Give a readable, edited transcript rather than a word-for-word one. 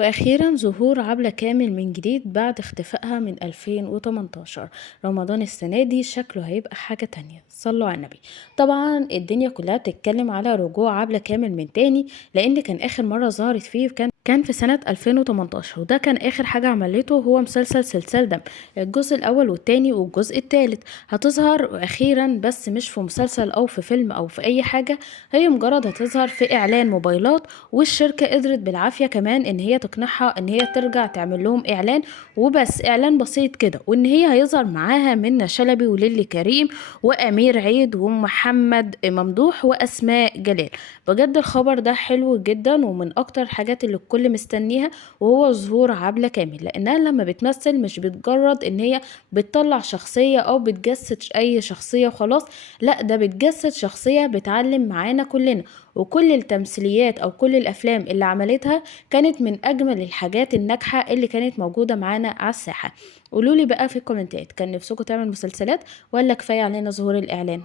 وأخيرا ظهور عبلة كامل من جديد بعد اختفائها من 2018. رمضان السنة دي شكله هيبقى حاجة تانية، صلوا على النبي. طبعا الدنيا كلها بتتكلم على رجوع عبلة كامل من تاني، لأن كان آخر مرة ظهرت فيه كان في سنة 2018، وده كان آخر حاجة عملته هو مسلسل سلسال دم، الجزء الأول والتاني والجزء التالت. هتظهر أخيرا بس مش في مسلسل أو في فيلم أو في أي حاجة، هي مجرد هتظهر في إعلان موبايلات، والشركة قدرت بالعافية كمان ان هي تقنعها ان هي ترجع تعمل لهم اعلان، وبس اعلان بسيط كده، وان هي هيظهر معاها منة شلبي وليلي كريم وامير عيد ومحمد ممدوح واسماء جلال. بجد الخبر ده حلو جدا ومن اكتر الحاجات اللي الكل مستنيها، وهو ظهور عبلة كامل، لانها لما بتمثل مش بتجرد ان هي بتطلع شخصية او بتجسد اي شخصية وخلاص، لا ده بتجسد شخصية بتعلم معانا كلنا. وكل التمثيليات او كل الافلام اللي عملتها كانت من اجمل الحاجات الناجحة اللي كانت موجودة معانا على الساحة. قولولي بقى في الكومنتات، كان نفسكم تعمل مسلسلات ولا كفاية علينا ظهور الاعلان؟